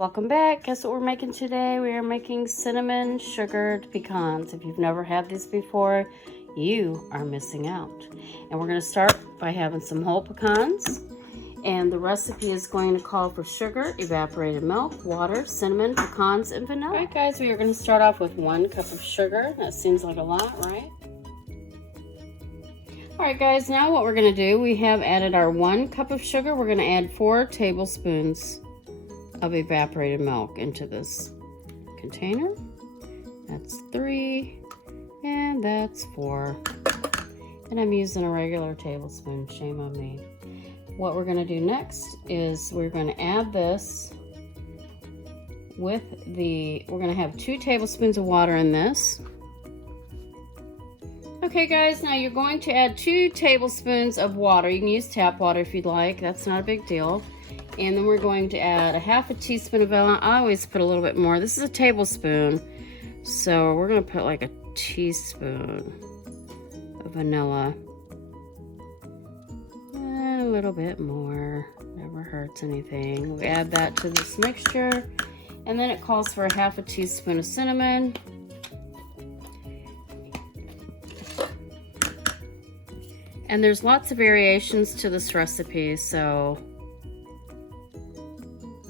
Welcome back. Guess what we're making today? We are making cinnamon sugared pecans. If you've never had these before, you are missing out. And we're going to start by having some whole pecans. And the recipe is going to call for sugar, evaporated milk, water, cinnamon, pecans, and vanilla. All right, guys, we are going to start off with 1 cup of sugar. That seems like a lot, right? All right, guys, now what we're going to do, we have added our 1 cup of sugar. We're going to add 4 tablespoons of evaporated milk into this container. That's 3, and that's 4. And I'm using a regular tablespoon, shame on me. What we're gonna do next is we're gonna add this with we're gonna have 2 tablespoons of water in this. Okay guys, now you're going to add 2 tablespoons of water. You can use tap water if you'd like, that's not a big deal. And then we're going to add a 1/2 teaspoon of vanilla. I always put a little bit more. This is a tablespoon, so we're going to put like a teaspoon of vanilla. And a little bit more. Never hurts anything. We add that to this mixture. And then it calls for a 1/2 teaspoon of cinnamon. And there's lots of variations to this recipe, so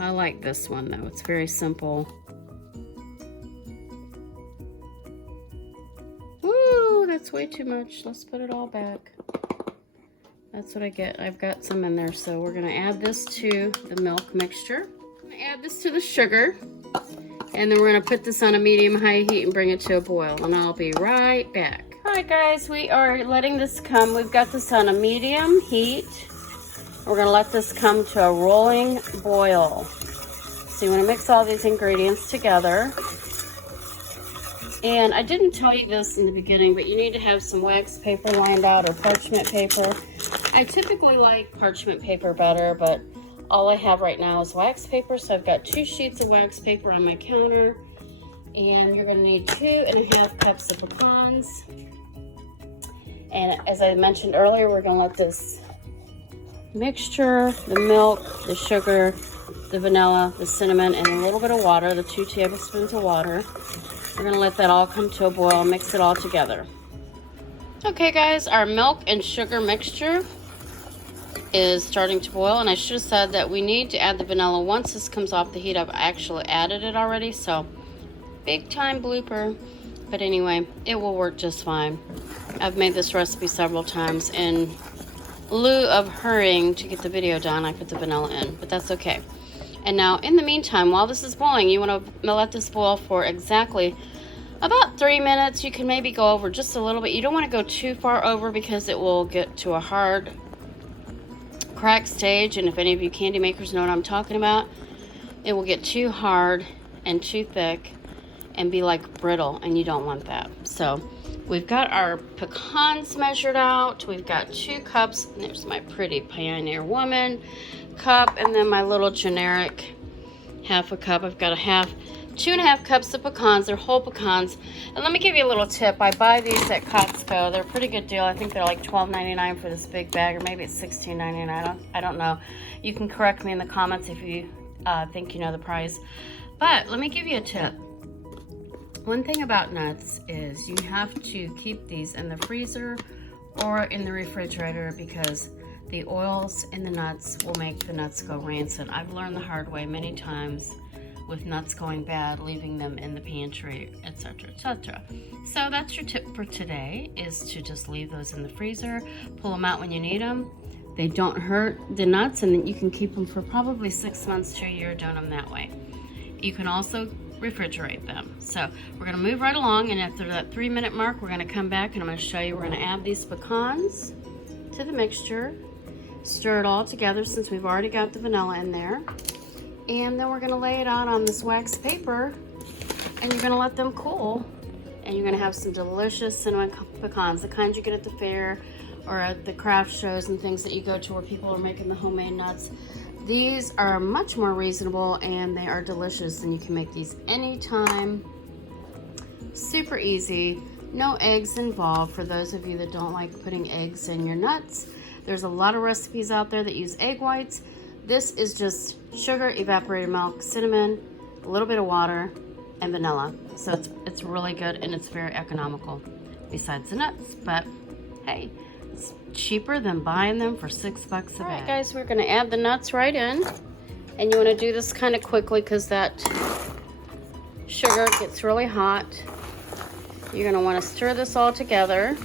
I like this one though, it's very simple. Woo, that's way too much. Let's put it all back. That's what I get. I've got some in there, so we're gonna add this to the milk mixture. I'm gonna add this to the sugar, and then we're gonna put this on a medium-high heat and bring it to a boil, and I'll be right back. All right, guys, we are letting this come. We've got this on a medium heat. We're going to let this come to a rolling boil. So you want to mix all these ingredients together. And I didn't tell you this in the beginning, but you need to have some wax paper lined out or parchment paper. I typically like parchment paper better, but all I have right now is wax paper. So I've got 2 sheets of wax paper on my counter. And you're going to need 2½ cups of pecans. And as I mentioned earlier, we're going to let this mixture, the milk, the sugar, the vanilla, the cinnamon, and a little bit of water, the 2 tablespoons of water. We're going to let that all come to a boil, mix it all together. Okay guys, our milk and sugar mixture is starting to boil, and I should have said that we need to add the vanilla once this comes off the heat. I've actually added it already, so big time blooper. But anyway, it will work just fine. I've made this recipe several times, and lieu of hurrying to get the video done, I put the vanilla in, but that's okay. And now, in the meantime, while this is boiling, you want to let this boil for exactly about 3 minutes. You can maybe go over just a little bit. You don't want to go too far over because it will get to a hard crack stage, and if any of you candy makers know what I'm talking about, it will get too hard and too thick and be like brittle, and you don't want that. So we've got our pecans measured out. We've got 2 cups. And there's my pretty Pioneer Woman cup, and then my little generic 1/2 cup. I've got 2½ cups of pecans. They're whole pecans. And let me give you a little tip. I buy these at Costco. They're a pretty good deal. I think they're like $12.99 for this big bag, or maybe it's $16.99. I don't know. You can correct me in the comments if you think you know the price. But let me give you a tip. One thing about nuts is you have to keep these in the freezer or in the refrigerator, because the oils in the nuts will make the nuts go rancid. I've learned the hard way many times with nuts going bad, leaving them in the pantry, etc., etc. So that's your tip for today, is to just leave those in the freezer, pull them out when you need them. They don't hurt the nuts, and then you can keep them for probably 6 months to a year doing them that way. You can also refrigerate them. So we're going to move right along, and after that 3-minute mark, we're going to come back and I'm going to show you. We're going to add these pecans to the mixture, stir it all together since we've already got the vanilla in there, and then we're going to lay it out on this wax paper, and you're going to let them cool, and you're going to have some delicious cinnamon pecans, the kinds you get at the fair or at the craft shows and things that you go to where people are making the homemade nuts. These are much more reasonable, and they are delicious, and you can make these anytime. Super easy, no eggs involved for those of you that don't like putting eggs in your nuts. There's a lot of recipes out there that use egg whites. this is just sugar, evaporated milk, cinnamon, a little bit of water, and vanilla. So it's really good and it's very economical besides the nuts. But hey, it's cheaper than buying them for $6 a bag. All right, guys, we're gonna add the nuts right in. And you wanna do this kind of quickly because that sugar gets really hot. You're gonna wanna stir this all together.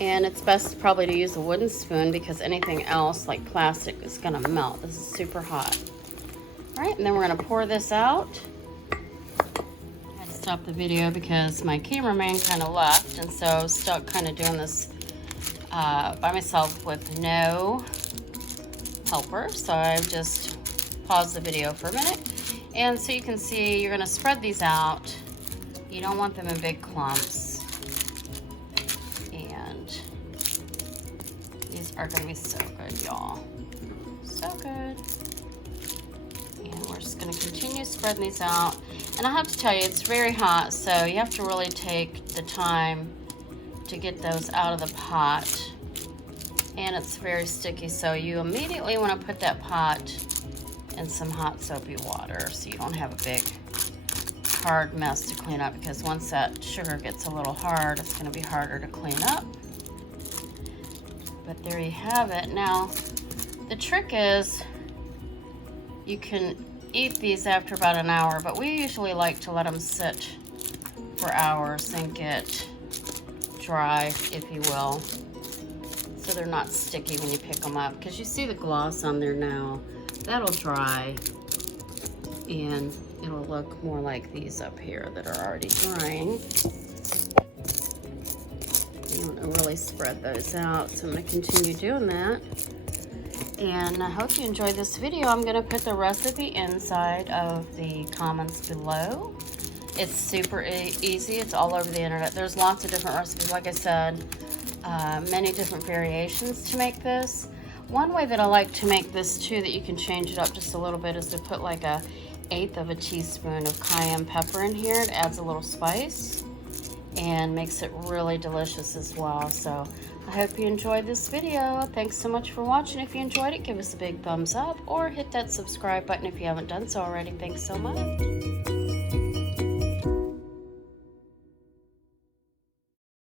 And it's best probably to use a wooden spoon because anything else like plastic is gonna melt. This is super hot. All right, and then we're gonna pour this out. I had to stop the video because my cameraman kind of left, and so I was stuck kind of doing this by myself with no helper. So I just paused the video for a minute. And so you can see you're gonna spread these out. You don't want them in big clumps. These are gonna be so good, y'all. So good. And we're just gonna continue spreading these out. And I have to tell you, it's very hot, so you have to really take the time to get those out of the pot. And it's very sticky, so you immediately wanna put that pot in some hot soapy water so you don't have a big hard mess to clean up, because once that sugar gets a little hard, it's gonna be harder to clean up. But there you have it. Now, the trick is you can eat these after about an hour, but we usually like to let them sit for hours and get dry, if you will, so they're not sticky when you pick them up, because you see the gloss on there now. That'll dry and it'll look more like these up here that are already drying. You want to really spread those out, so I'm going to continue doing that. And I hope you enjoyed this video. I'm going to put the recipe inside of the comments below. It's super easy. It's all over the internet. There's lots of different recipes. Like I said, many different variations to make this. One way that I like to make this too, that you can change it up just a little bit, is to put like 1/8 of a teaspoon of cayenne pepper in here. It adds a little spice and makes it really delicious as well. So I hope you enjoyed this video. Thanks so much for watching. If you enjoyed it, give us a big thumbs up or hit that subscribe button if you haven't done so already. Thanks so much.